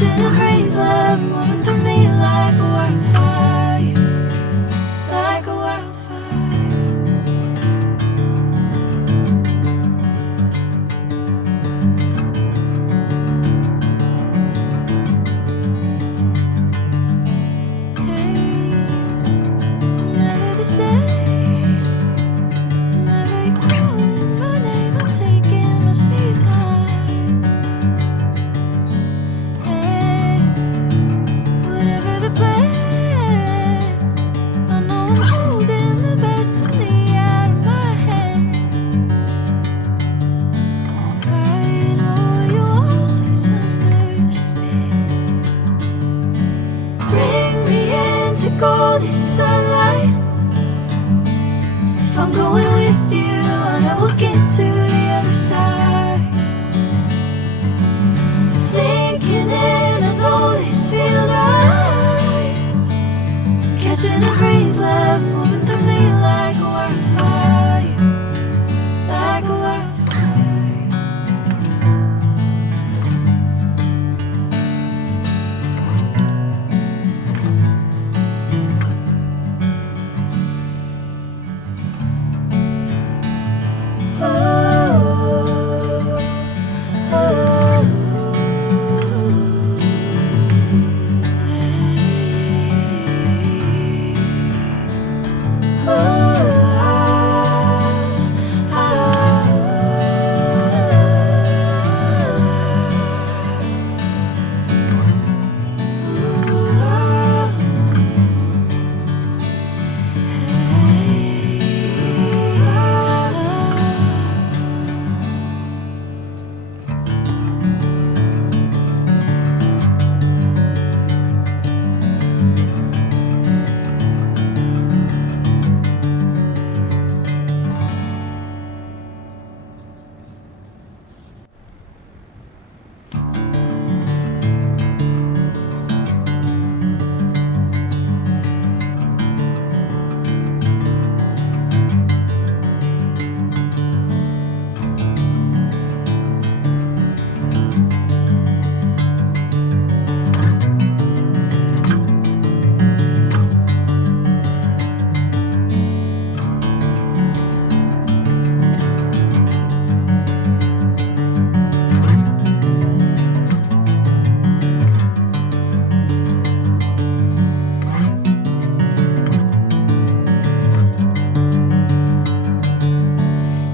Catching a breeze, love moving through me like a wildfire, like a wildfire. Hey, I'm never the same. Whenever you're calling my name, I'm taking my sweet time. Hey, whatever the plan, I know I'm holding the best of me out of my hand. I know you always understand. Bring me into golden sunlight. If I'm going with you, I know we'll get to the other side. Sinking in, I know this feels right. Catching a breeze, love moving through me like a wildfire, like a wildfire.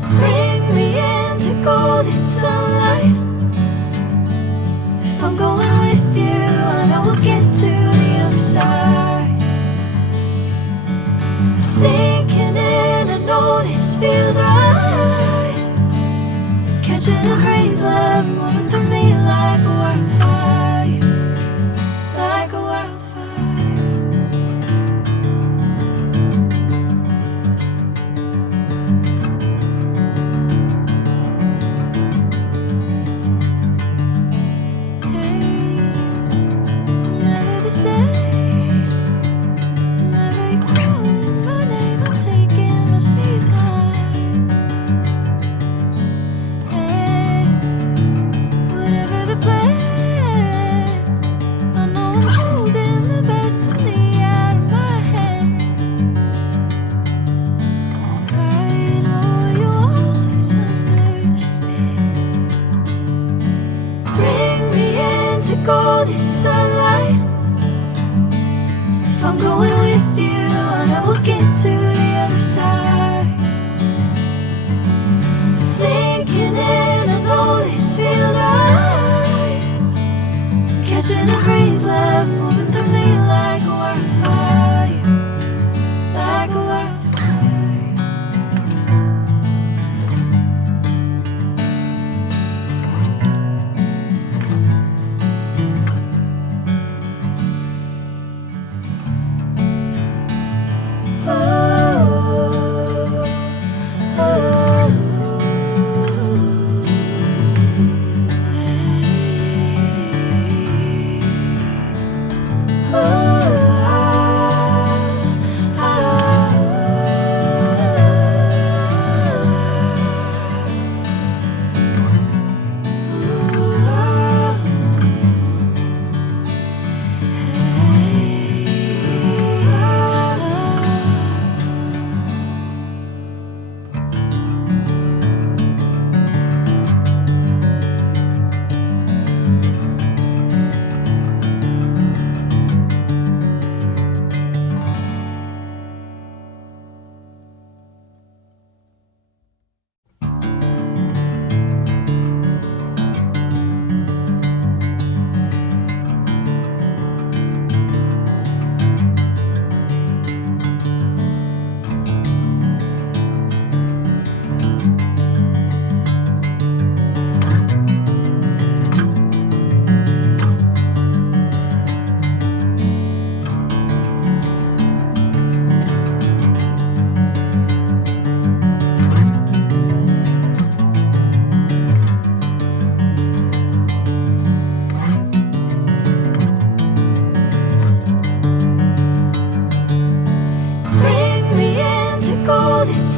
Bring me into golden sunlight. If I'm going with you, I know we'll get to the other side. Sinking in, I know this feels right. Catching a breeze, love moving through me like a wildfire, like a wildfire. Hey, I'm never the same. Whenever you're calling my name, I'm taking my sweet time. Hey, whatever the plan, I know I'm holding the best of me out of my hand. I know you always understand. Bring me into golden sunlight. If I'm going with you, I know we'll get to the other side. Sinking in, I know this feels right. Catching a breeze, love moving through me like a wildfire, like a wildfire.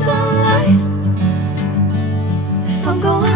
sunlight. If I'm going